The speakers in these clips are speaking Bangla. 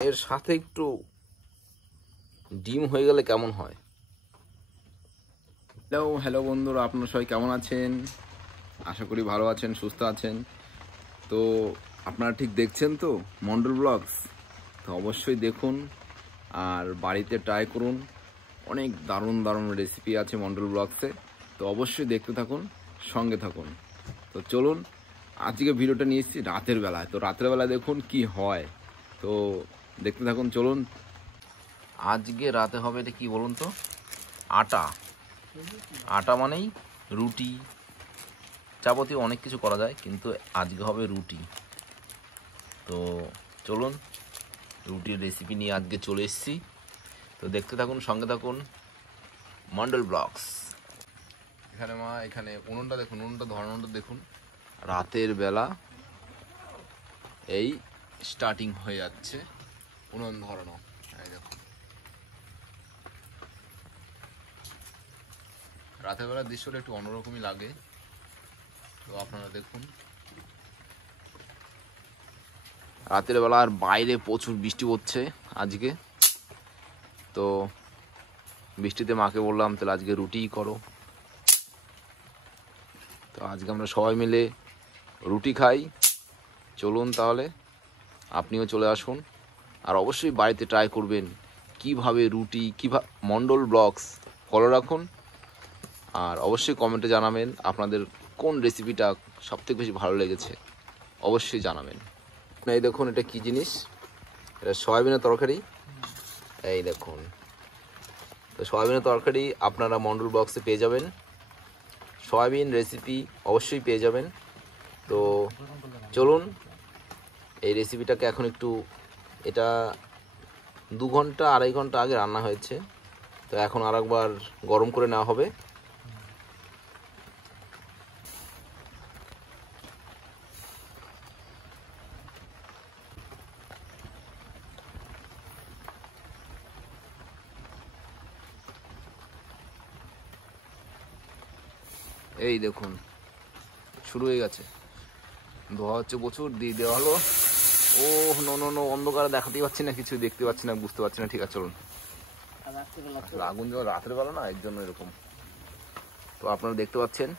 এর সাথে একটু ডিম হয়ে গেলে কেমন হয়। হ্যালো বন্ধুরা, আপনারা সবাই কেমন আছেন? আশা করি ভালো আছেন, সুস্থ আছেন। তো আপনারা ঠিক দেখছেন তো মন্ডল ব্লগস, তো অবশ্যই দেখুন আর বাড়িতে ট্রাই করুন। অনেক দারুণ দারুণ রেসিপি আছে মন্ডল ব্লগসে, তো অবশ্যই দেখতে থাকুন, সঙ্গে থাকুন। তো চলুন, আজকে ভিডিওটা নিয়ে এসেছি রাতের বেলায়। তো রাতের বেলায় দেখুন কি হয়, তো দেখতে থাকুন, চলুন। আজকে রাতে হবে এটা কি বলুন তো, আটা। আটা মানেই রুটি, যাবতীয় অনেক কিছু করা যায়, কিন্তু আজকে হবে রুটি। তো চলুন, রুটির রেসিপি নিয়ে আজকে চলে এসেছি। তো দেখতে থাকুন, সঙ্গে থাকুন, মন্ডল ব্লগস। এখানে এখানে উনুনটা দেখুন, উনুনটা ধরানোটা দেখুন। রাতের বেলা এই স্টার্টিং হয়ে যাচ্ছে উনুন ধরানো। এই দেখুন, রাতের বেলার দৃশ্যটা একটু অন্যরকমই লাগে। তো আপনারা দেখুন, রাতের বেলা আর বাইরে প্রচুর বৃষ্টি পড়ছে আজকে। তো বৃষ্টিতে মাকে বললাম তাহলে আজকে রুটিই করো। তো আজকে আমরা সবাই মিলে রুটি খাই। চলুন তাহলে, আপনিও চলে আসুন আর অবশ্যই বাড়িতে ট্রাই করবেন কিভাবে রুটি, কিভাবে মন্ডল ব্লগস ফলো রাখুন। আর অবশ্যই কমেন্টে জানাবেন আপনাদের কোন রেসিপিটা সবথেকে বেশি ভালো লেগেছে, অবশ্যই জানাবেন। এই দেখুন, এটা কি জিনিস, এটা সয়াবিনের তরকারি। এই দেখুন, তো সয়াবিনের তরকারি আপনারা মন্ডল বক্সে পেয়ে যাবেন, সয়াবিন রেসিপি অবশ্যই পেয়ে যাবেন। তো চলুন, এই রেসিপিটাকে এখন একটু, এটা 2 ঘন্টা 2.5 ঘন্টা আগে রান্না হয়েছে, তো এখন আরেকবার গরম করে নেওয়া হবে। এই দেখুন, শুরু হয়ে গেছে, ধোয়া হচ্ছে প্রচুর, দিয়ে দেওয়া হলো। ও নো নো নো, অন্ধকারে দেখাতেই পাচ্ছি না, কিছু দেখতে পাচ্ছি না, বুঝতে পারছি না। ঠিক আছে চলুন, আগুন যখন রাতের বেলা না, এর জন্য এরকম। তো আপনারা দেখতে পাচ্ছেন,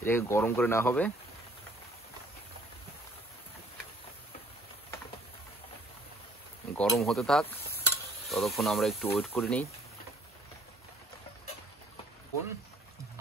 এটাকে গরম করে নেওয়া হবে। গরম হতে থাক, ততক্ষণ আমরা একটু ওয়েট করে নিই।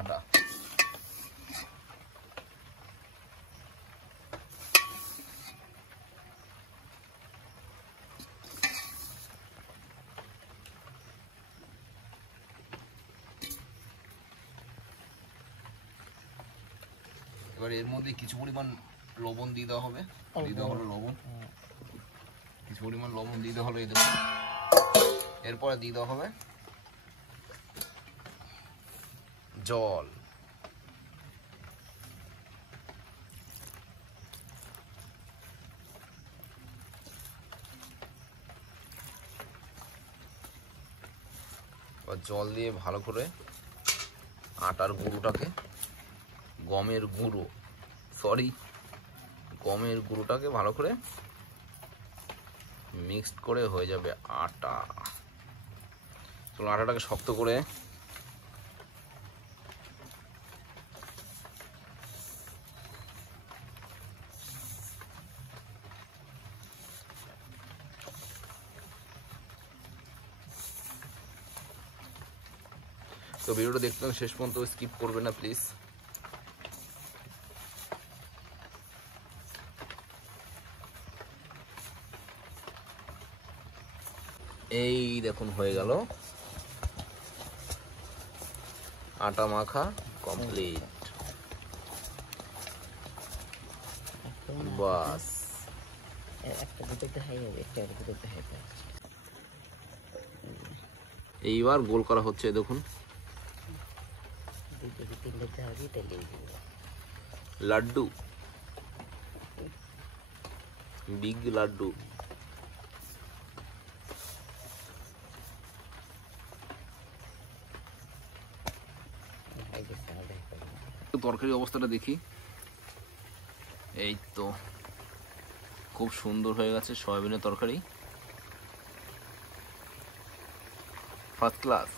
আটা, এবার এর মধ্যে কিছু পরিমাণ লবণ দিয়ে দেওয়া হবে। দিয়ে দেওয়া হলো লবণ, কিছু পরিমাণ লবণ দিয়ে দেওয়া হলো। এই দেখুন, এরপরে দিয়ে দেওয়া হবে জল। জল দিয়ে ভালো করে আটার গুঁড়োটাকে, গমের গুঁড়োটাকে ভালো করে মিক্সড করে হয়ে যাবে আটা। চলো, আটাটাকে শক্ত করে তো ভিডিওটা দেখতে শেষ পর্যন্ত স্কিপ করবে না প্লিজ। এই দেখুন, হয়ে গেল, আটা মাখা কমপ্লিট। বাস, এইবার গোল করা হচ্ছে। দেখুন, লাড্ডু, বিগ লাড্ডু। তরকারি অবস্থাটা দেখি, এই তো খুব সুন্দর হয়ে গেছে সয়াবিনের তরকারি। First class.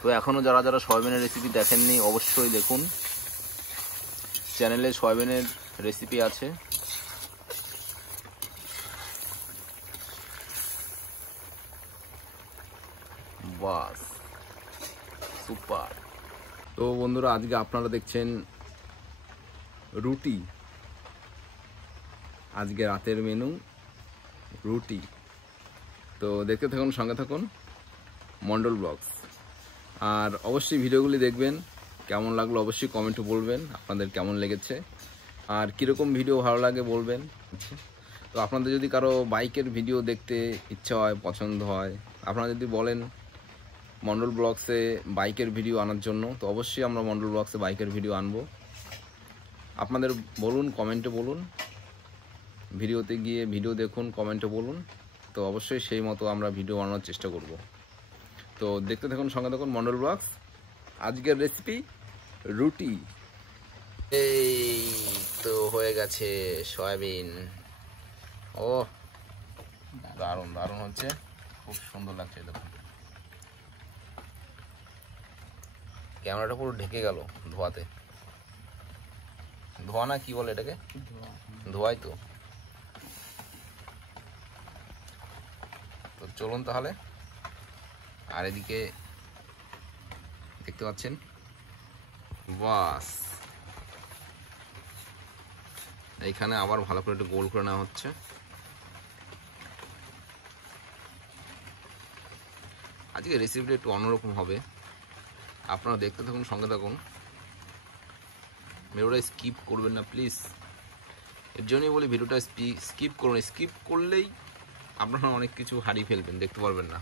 তো এখনও যারা যারা সয়াবিনের রেসিপি দেখেননি অবশ্যই দেখুন, চ্যানেলে সয়াবিনের রেসিপি আছে। বাস সুপার। তো বন্ধুরা, আজকে আপনারা দেখছেন রুটি। আজকে রাতের মেনু রুটি। তো দেখতে থাকুন, সঙ্গে থাকুন মন্ডল ব্লগস। আর অবশ্যই ভিডিওগুলি দেখবেন, কেমন লাগলো অবশ্যই কমেন্টে বলবেন আপনাদের কেমন লেগেছে, আর কীরকম ভিডিও ভালো লাগে বলবেন। তো আপনাদের যদি কারো বাইকের ভিডিও দেখতে ইচ্ছা হয়, পছন্দ হয়, আপনারা যদি বলেন মন্ডল ব্লগসে বাইকের ভিডিও আনার জন্য, তো অবশ্যই আমরা মন্ডল ব্লগসে বাইকের ভিডিও আনবো। আপনাদের বলুন, কমেন্টে বলুন, ভিডিওতে গিয়ে ভিডিও দেখুন, কমেন্টে বলুন। তো অবশ্যই সেই মতো আমরা ভিডিও বানানোর চেষ্টা করব। তো দেখতে থাকুন, সঙ্গে থাকুন মন্ডল ব্লগস। আজকের রেসিপি রুটি। এই তো হয়ে গেছে সয়াবিন। ও দারুণ দারুণ হচ্ছে, খুব সুন্দর লাগছে। দেখুন ক্যামেরাটা পুরো ঢেকে গেল ধোয়াতে। ধোয়া না কি বলে এটাকে? ধোয়াই তো। তো চলুন তাহলে। আর এদিকে দেখতে পাচ্ছেন, বাস এইখানে আবার ভালো করে একটু গোল করে নেওয়া হচ্ছে। আজকে রেসিপিটা একটু অন্যরকম হবে, আপনারা দেখতে থাকুন, সঙ্গে থাকুন। ভিডিওটা স্কিপ করবেন না প্লিজ, এর জন্যই বলি ভিডিওটা স্কিপ করুন। স্কিপ করলেই আপনারা অনেক কিছু হারিয়ে ফেলবেন, দেখতে পারবেন না।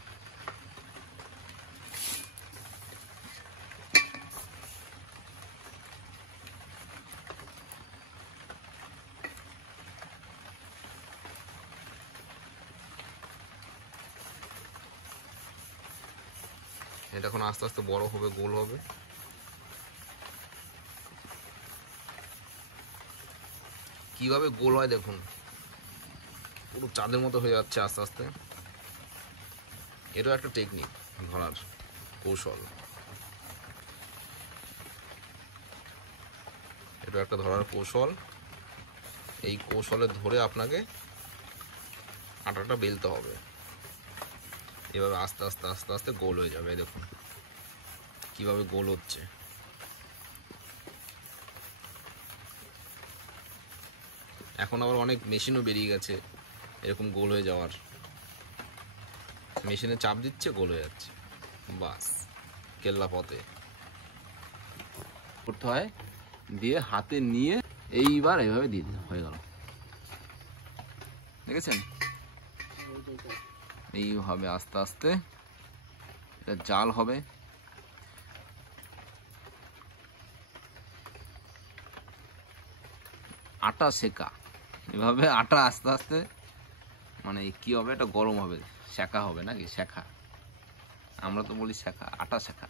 এটা এখন আস্তে আস্তে বড় হবে, গোল হবে। কিভাবে গোল হয় দেখুন, পুরো চাঁদের মতো হয়ে যাচ্ছে আস্তে আস্তে। এটাও একটা টেকনিক, ধরার কৌশল। এটা একটা ধরার কৌশল। এই কৌশলে ধরে আপনাকে আটাটা বেলতে হবে। এভাবে আস্তে আস্তে আস্তে আস্তে গোল হয়ে যাবে। দেখুন কিভাবে গোল হচ্ছে। এখন আবার অনেক মেশিনও বেরিয়ে গেছে এরকম গোল হয়ে যাওয়ার। মেশিনে চাপ দিচ্ছে, গোল হয়ে যাচ্ছে। বাস কেল্লা পথে করতে হয়, দিয়ে হাতে নিয়ে এইবার এইভাবে দিয়ে দিলাম, হয়ে গেল। দেখেছেন এইভাবে আস্তে আস্তে এটা জাল হবে। আটা শেখা, এভাবে আটা আস্তে আস্তে মানে কি হবে, এটা গরম হবে, শেখা হবে নাকি, শেখা। আমরা তো বলি শেখা, আটা শেখা।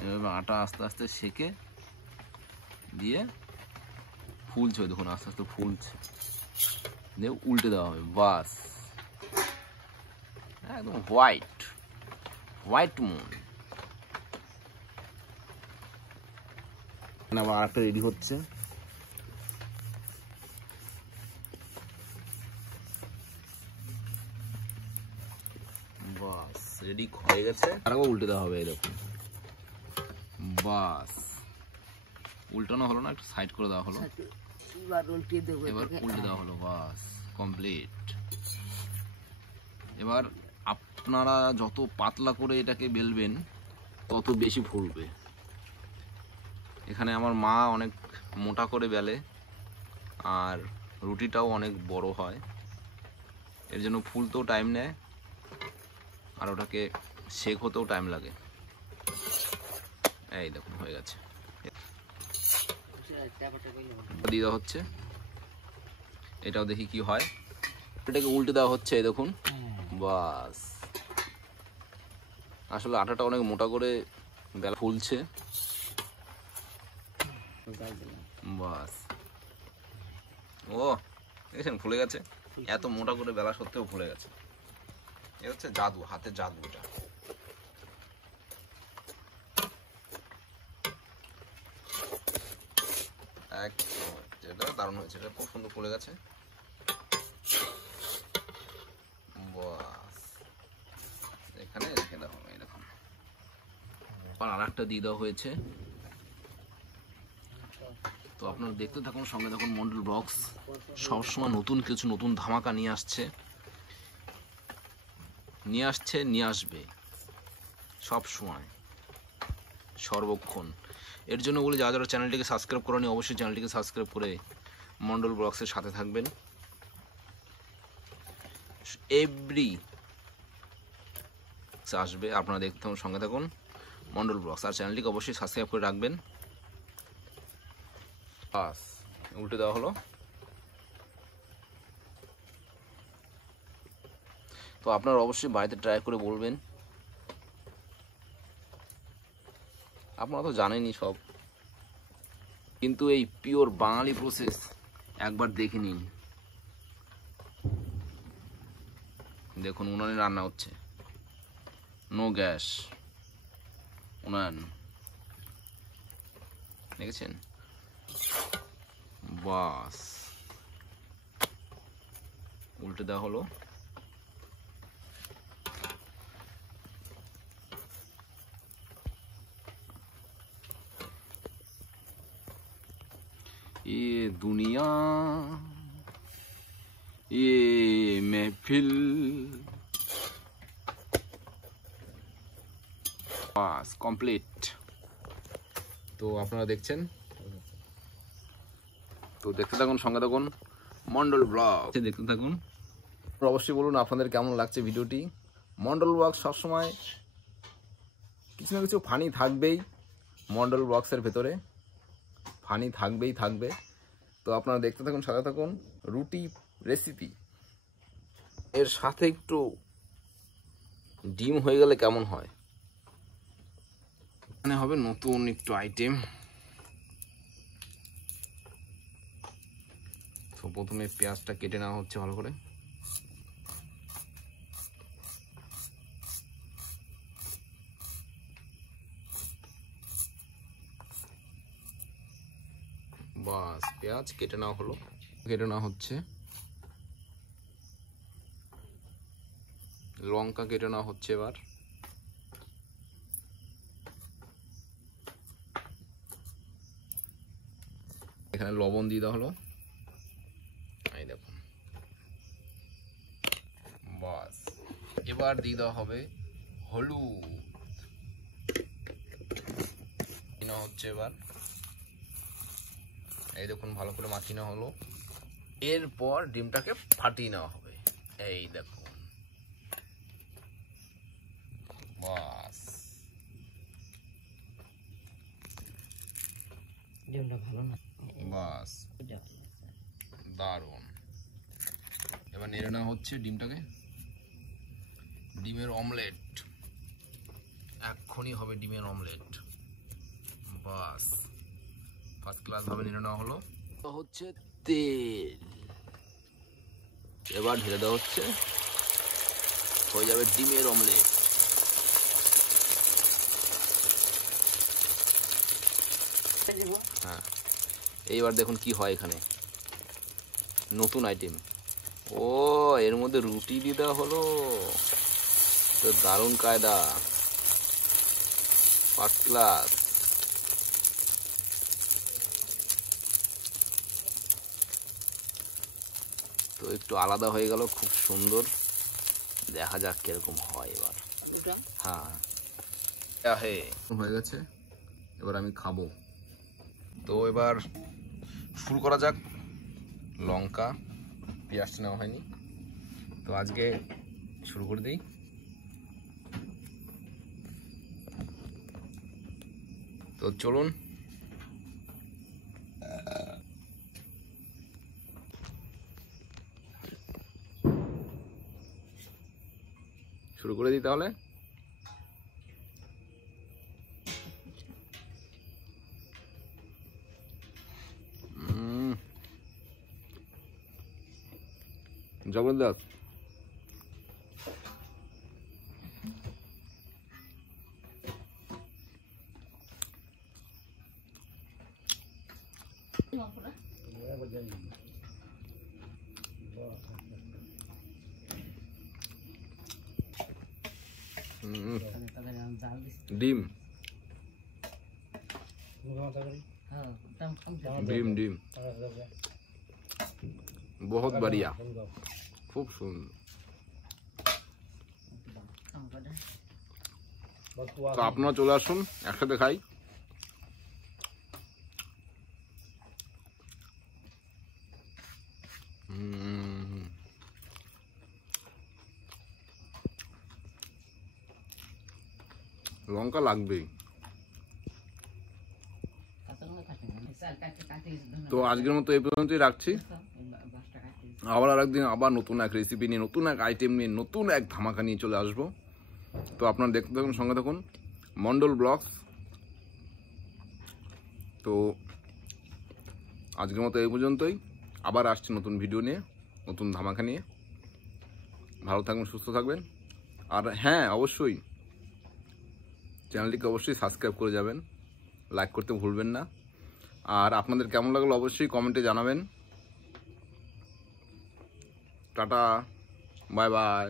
এভাবে আটা আস্তে আস্তে সেকে দিয়ে ফুলছে, দেখুন আস্তে আস্তে ফুলছে, দিয়ে উল্টে দেওয়া হবে। বাস একদম হোয়াইট হোয়াইট মুন। আবার আরেকটা রেডি হচ্ছে। বাস রেডি হয়ে গেছে, আরেকবার উল্টে দেওয়া হবে। দেখুন বাস উল্টানো হলো না, একটু সাইড করে দেওয়া হলো, এবার উল্টে দেওয়া হলো। বাস কমপ্লিট। এবার আপনারা যত পাতলা করে এটাকে বেলবেন তত বেশি ফুলবে। এখানে আমার মা অনেক মোটা করে বেলে, আর রুটিটাও অনেক বড় হয়, এর জন্য ফুলতেও টাইম নেয়, আর ওটাকে শেক হতেও টাইম লাগে। এই দেখুন হয়ে গেছে, দিয়ে দেওয়া হচ্ছে। এটাও দেখি কি হয়, এটাকে উল্টে দেওয়া হচ্ছে। এই দেখুন বাস, আসলে আটাটা অনেক মোটা করে বেলা ফুলছে। বাস ও দেখেছেন ফুলে গেছে, এত মোটা করে বেলা সত্ত্বেও ফুলে গেছে। এ হচ্ছে জাদু, হাতের জাদু এটা। একদম এটা দারুণ হয়েছে, এটা খুব সুন্দর পড়ে গেছে। এখানে রেখে দেওয়া হবে এরকম। আর একটা দিয়ে দেওয়া হয়েছে। তো আপনারা দেখতে থাকুন, সঙ্গে থাকুন। মন্ডল ব্লগস সবসময় নতুন কিছু, নতুন ধামাকা নিয়ে আসছে, নিয়ে আসবে সব সময়, সর্বক্ষণ। এর জন্য বলি, যারা যারা চ্যানেলটিকে সাবস্ক্রাইব করেনি অবশ্যই চ্যানেলটিকে সাবস্ক্রাইব করে মন্ডল ব্লগসের সাথে থাকবেন। এভরি আসবে, আপনারা দেখতে থাকুন, সঙ্গে থাকুন মন্ডল ব্লগস। আর চ্যানেলটিকে অবশ্যই সাবস্ক্রাইব করে রাখবেন। বাস উল্টে দেওয়া হলো। তো আপনারা অবশ্যই বাড়িতে ট্রাই করে বলবেন। আপনারা তো জানেনই সব, কিন্তু এই পিওর বাঙালি প্রসেস একবার দেখে নিন। দেখুন উনানে রান্না হচ্ছে, নো গ্যাস, উনান, দেখেছেন? বাস উল্টে দেওয়া হলো। ये दुनिया ये महफिल, বাস কমপ্লিট। তো আপনারা দেখছেন, তো দেখতে থাকুন, সঙ্গে থাকুন মন্ডল ব্লগ, দেখতে থাকুন। অবশ্যই বলুন আপনাদের কেমন লাগছে ভিডিওটি। মন্ডল ব্লগ সবসময় কিছু না কিছু ফানি থাকবেই, মন্ডল ব্লগসের ভেতরে ফানি থাকবে। তো আপনারা দেখতে থাকুন, সাথে থাকুন। রুটি রেসিপি, এর সাথে একটু ডিম হয়ে গেলে কেমন হয়। এখানে হবে নতুন একটু আইটেম। তো প্রথমে পেঁয়াজটা কেটে নেওয়া হচ্ছে ভালো করে। বাস পেঁয়াজ কেটে নেওয়া হলো, কেটে নেওয়া হচ্ছে। লঙ্কা কেটে নেওয়া হচ্ছে। এবার এখানে লবণ দিয়ে দেওয়া হলো, এই দেখুন। বাস এবার দিয়ে দেওয়া হবে হলুদ, নেওয়া হচ্ছে। এবার এই দেখুন ভালো করে মাখিয়ে নেওয়া হলো। এরপর ডিমটাকে ফাটিয়ে নেওয়া হবে, এই দেখুন। বাস ডিমটা ভালো না, বাস দারুণ। এবার নেড়ে নেওয়া হচ্ছে ডিমটাকে, ডিমের অমলেট, এক্ষুনি হবে ডিমের অমলেট। বাস ফার্স্ট ক্লাস ভাবে নেড়ে নেওয়া হলো। হচ্ছে তেল, এবার ঢেলে দেওয়া হচ্ছে, হয়ে যাবে ডিমের অমলেট। হ্যাঁ, এইবার দেখুন কি হয় এখানে, নতুন আইটেম। ও এর মধ্যে রুটি দিয়ে দেওয়া হলো, তো দারুণ কায়দা, ফার্স্ট ক্লাস। তো একটু আলাদা হয়ে গেল, খুব সুন্দর। দেখা যাক কিরকম হয় এবার। হ্যাঁ হয়ে গেছে, এবার আমি খাবো। তো এবার শুরু করা যাক। লঙ্কা পেঁয়াজটা নেওয়া হয়নি, তো আজকে শুরু করে দিই। তো চলুন, শুরু করে দিই তাহলে। জবরদস্ত। ডিম ডিম ডিম বহুত बढ़िया খুব সুন্দর। তো আপনারা চলে আসুন একসাথে খাই। লঙ্কা লাগবেই। তো আজকের মতো এই পর্যন্তই রাখছি। আবার আরেকদিন আবার নতুন এক রেসিপি নিয়ে, নতুন এক আইটেম নিয়ে, নতুন এক ধামাকা নিয়ে চলে আসবো। তো আপনারা দেখতে থাকুন, সঙ্গে থাকুন মন্ডল ব্লগস। তো আজকের মতো এই পর্যন্তই, আবার আসছি নতুন ভিডিও নিয়ে, নতুন ধামাকা নিয়ে। ভালো থাকবেন, সুস্থ থাকবেন। আর হ্যাঁ, অবশ্যই চ্যানেলটিকে অবশ্যই সাবস্ক্রাইব করে যাবেন, লাইক করতে ভুলবেন না। আর আপনাদের কেমন লাগলো অবশ্যই কমেন্টে জানাবেন। Tata, bye bye.